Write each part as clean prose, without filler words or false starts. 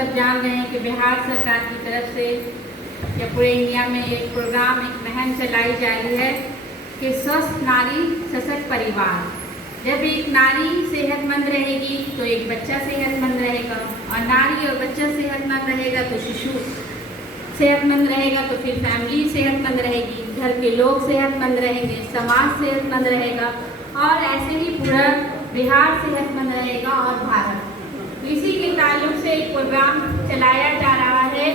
सब जान रहे हैं कि बिहार सरकार की तरफ से या पूरे इंडिया में एक प्रोग्राम, एक मुहिम चलाई जा रही है कि स्वस्थ नारी सशक्त परिवार। जब एक नारी सेहतमंद रहेगी तो एक बच्चा सेहतमंद रहेगा, और नारी और बच्चा सेहतमंद रहेगा तो शिशु सेहतमंद रहेगा, तो फिर फैमिली सेहतमंद रहेगी, घर के लोग सेहतमंद रहेंगे, समाज सेहतमंद रहेगा, और ऐसे ही पूरा बिहार सेहतमंद रहेगा और भारत। तो इसी के ताल्लुक से एक प्रोग्राम चलाया जा रहा है।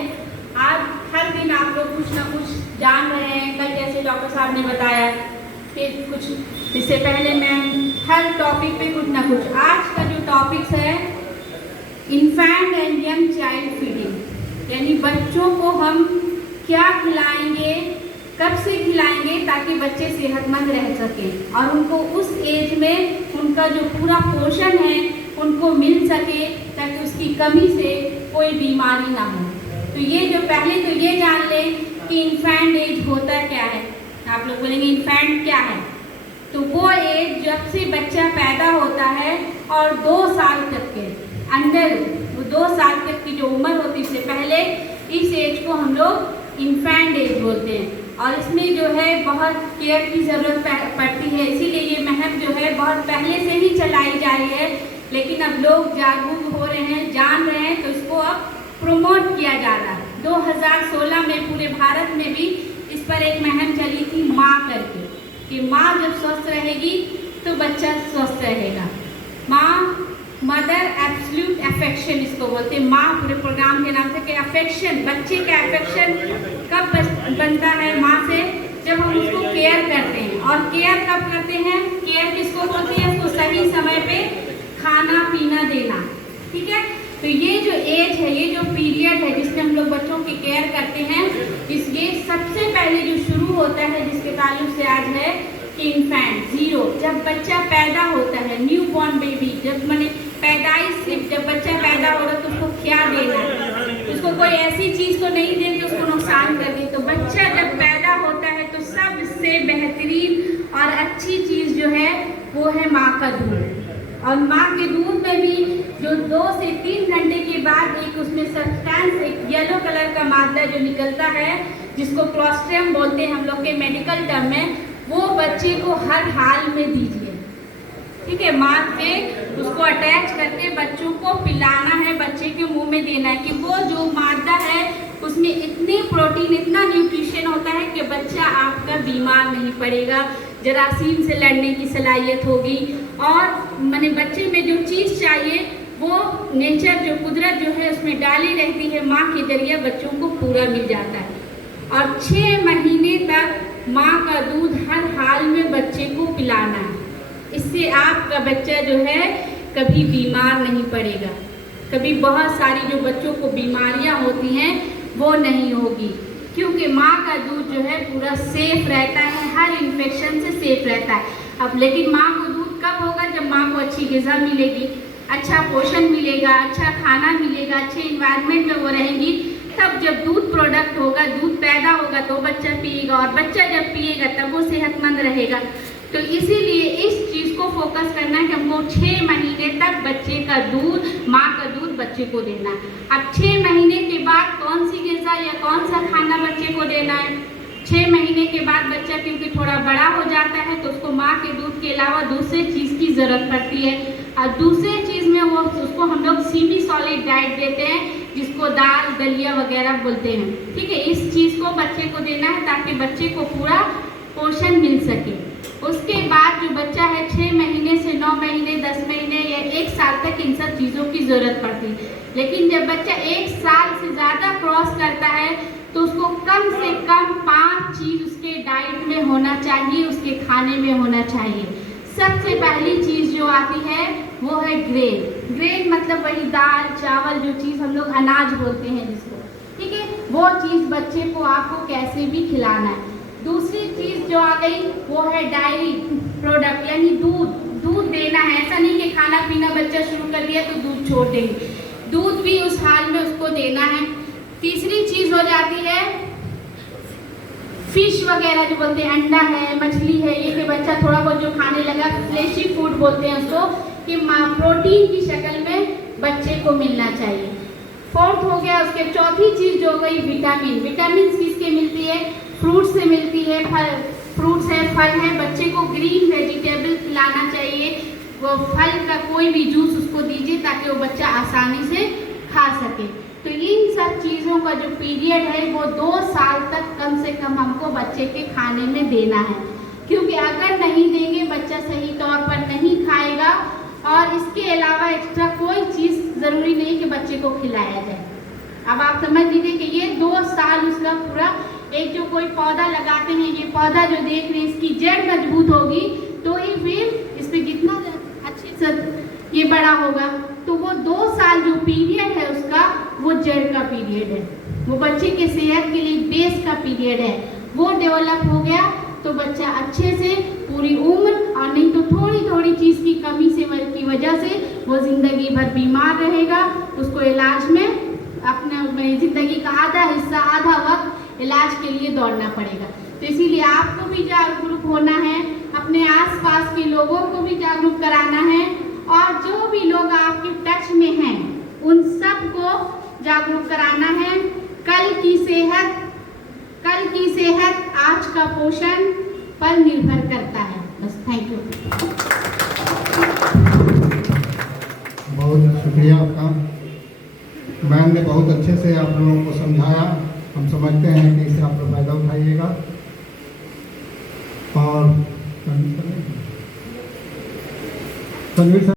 आज हर दिन आप लोग कुछ ना कुछ जान रहे हैं। कल जैसे डॉक्टर साहब ने बताया कि कुछ इससे पहले मैं हर टॉपिक पे कुछ ना कुछ। आज का जो टॉपिक्स है infant and young child feeding, यानी बच्चों को हम क्या खिलाएंगे, कब से खिलाएंगे ताकि बच्चे सेहतमंद रह सकें और उनको उस एज में उनका जो पूरा पोषण है उनको मिल सके, ताकि उसकी कमी से कोई बीमारी ना हो। तो ये जो पहले तो ये जान लें कि इन्फेंट एज होता क्या है। आप लोग बोलेंगे इन्फेंट क्या है, तो वो एज जब से बच्चा पैदा होता है और 2 साल तक के अंडर, वो 2 साल तक की जो उम्र होती है, इससे पहले इस एज को हम लोग इन्फेंट एज बोलते हैं। और इसमें जो है बहुत केयर की ज़रूरत पड़ती है, इसीलिए ये मुहिम जो है बहुत पहले से ही चलाई जा रही है, लेकिन अब लोग जागरूक हो रहे हैं, जान रहे हैं, तो इसको अब प्रमोट किया जा रहा है। 2016 में पूरे भारत में भी इस पर एक मुहिम चली थी माँ करके, कि माँ जब स्वस्थ रहेगी तो बच्चा स्वस्थ रहेगा। माँ, मदर एब्सोल्यूट अफेक्शन इसको बोलते हैं। माँ पूरे प्रोग्राम के नाम से कि अफेक्शन, बच्चे का अफेक्शन कब बनता है माँ से, जब हम उसको केयर करते हैं। और केयर कब करते हैं, केयर किसको बोलते हैं, उसको सही समय पे खाना पीना देना, ठीक है। तो ये जो एज है, ये जो पीरियड है जिसमें हम लोग बच्चों की केयर करते हैं, ये सबसे पहले जो शुरू होता है जिसके ताल्लुक से आज है कि इन्फेंट 0, जब बच्चा पैदा होता है, न्यू बॉर्न बेबी, जब मैंने पैदाइश से जब बच्चा पैदा हो रहा है तो उसको क्या देना है, उसको कोई ऐसी चीज़ को नहीं दें जो उसको नुकसान कर दे। तो बच्चा जब पैदा होता है तो सबसे बेहतरीन और अच्छी चीज़ जो है वो है माँ का दूध। और माँ के दूध में भी जो 2 से 3 घंटे के बाद एक उसमें सब्सटेंस, एक येलो कलर का मादा जो निकलता है, जिसको क्लोस्ट्रियम बोलते हैं हम लोग के मेडिकल टर्म में, वो बच्चे को हर हाल में दीजिए, ठीक है। माँ से उसको अटैच करके बच्चों को पिलाना है, बच्चे के मुंह में देना है, कि वो जो मादा है उसमें इतनी प्रोटीन, इतना न्यूट्रिशन होता है कि बच्चा आपका बीमार नहीं पड़ेगा, जरासीम से लड़ने की सलाहियत होगी। और मैंने बच्चे में जो चीज़ चाहिए वो नेचर, जो कुदरत जो है उसमें डाली रहती है, माँ के जरिए बच्चों को पूरा मिल जाता है। और 6 महीने तक माँ का दूध हर हाल में बच्चे को पिलाना है। इससे आपका बच्चा जो है कभी बीमार नहीं पड़ेगा, कभी बहुत सारी जो बच्चों को बीमारियां होती हैं वो नहीं होगी, क्योंकि माँ का दूध जो है पूरा सेफ रहता है, हर इन्फेक्शन से सेफ रहता है। अब लेकिन माँ को दूध कब होगा, जब माँ को अच्छी ग़िज़ा मिलेगी, अच्छा पोषण मिलेगा, अच्छा खाना मिलेगा, अच्छे इन्वायरमेंट में वो रहेंगी, तब जब दूध प्रोडक्ट होगा, दूध पैदा होगा तो बच्चा पिएगा, और बच्चा जब पिएगा तब वो सेहतमंद रहेगा। तो इसीलिए इस चीज़ को फोकस करना है कि हमको 6 महीने तक बच्चे का दूध, माँ का दूध बच्चे को देना है। अब 6 महीने के बाद कौन सी ग़िज़ा या कौन सा खाना बच्चे को देना है। 6 महीने के बाद बच्चा क्योंकि थोड़ा बड़ा हो जाता है तो उसको माँ के दूध के अलावा दूसरे चीज़ की ज़रूरत पड़ती है, और दूसरे चीज़ में वो उसको हम लोग सेमी सॉलिड डाइट देते हैं, जिसको दाल दलिया वगैरह बोलते हैं, ठीक है। इस चीज़ को बच्चे को देना है ताकि बच्चे को पूरा पोषण मिल सके। उसके बाद जो बच्चा है 6 महीने से 9 महीने, 10 महीने या 1 साल तक इन सब चीज़ों की ज़रूरत पड़ती है। लेकिन जब बच्चा 1 साल से ज़्यादा क्रॉस करता है तो उसको कम से कम 5 चीज़ उसके डाइट में होना चाहिए, उसके खाने में होना चाहिए। सबसे पहली चीज़ जो आती है वो है ग्रेन। ग्रेन मतलब वही दाल चावल, जो चीज़ हम लोग अनाज बोलते हैं जिसको, ठीक है, वो चीज़ बच्चे को आपको कैसे भी खिलाना है। दूसरी चीज़ जो आ गई वो है डायरी प्रोडक्ट, यानी दूध। दूध देना है, ऐसा नहीं कि खाना पीना बच्चा शुरू कर दिया तो दूध छोड़ देंगे, दूध भी उस हाल में उसको देना है। तीसरी चीज़ हो जाती है फिश वगैरह जो बोलते हैं, अंडा है, मछली है, ये कि बच्चा थोड़ा बहुत जो खाने लगा, फ्लेशी फूड बोलते हैं उसको, कि प्रोटीन की शक्ल में बच्चे को मिलना चाहिए। फोर्थ हो गया उसके चौथी चीज जो हो गई विटामिन। विटामिन किसके मिलती है? फ्रूट से मिलती है, फ्रूट्स है, फल है। बच्चे को ग्रीन वेजिटेबल खिलाना चाहिए। वो फल का कोई भी जूस उसको दीजिए ताकि वो बच्चा आसानी से खा सके। तो इन सब चीज़ों का जो पीरियड है वो 2 साल तक कम से कम हमको बच्चे के खाने में देना है, क्योंकि अगर नहीं देंगे बच्चा सही तौर पर नहीं खाएगा। और इसके अलावा एक्स्ट्रा कोई चीज़ ज़रूरी नहीं कि बच्चे को खिलाया जाए। अब आप समझ लीजिए कि ये 2 साल उसका पूरा, एक जो कोई पौधा लगाते हैं, ये पौधा जो देख रहे हैं इसकी जड़ मजबूत होगी तो ये फिर इस पर जितना अच्छे से ये बड़ा होगा। तो वो 2 साल जो पीरियड है उसका, वो जड़ का पीरियड है, वो बच्चे के सेहत के लिए बेस का पीरियड है। वो डेवलप हो गया तो बच्चा अच्छे से पूरी उम्र, और नहीं तो थोड़ी थोड़ी चीज़ की कमी से की वजह से वो ज़िंदगी भर बीमार रहेगा। उसको इलाज में अपना ज़िंदगी का आधा हिस्सा, आधा वक्त इलाज के लिए दौड़ना पड़ेगा। तो इसीलिए आपको भी जागरूक होना है, अपने आसपास के लोगों को भी जागरूक कराना है, और जो भी लोग आपके टच में हैं उन सब को जागरूक कराना है। कल की सेहत आज का पोषण पर निर्भर करता है। बस, थैंक यू। बहुत शुक्रिया आपका। मैम ने बहुत अच्छे से आप लोगों को समझाया। हम समझते हैं कि इससे आप लोग फायदा उठाइएगा। और तनवीर सर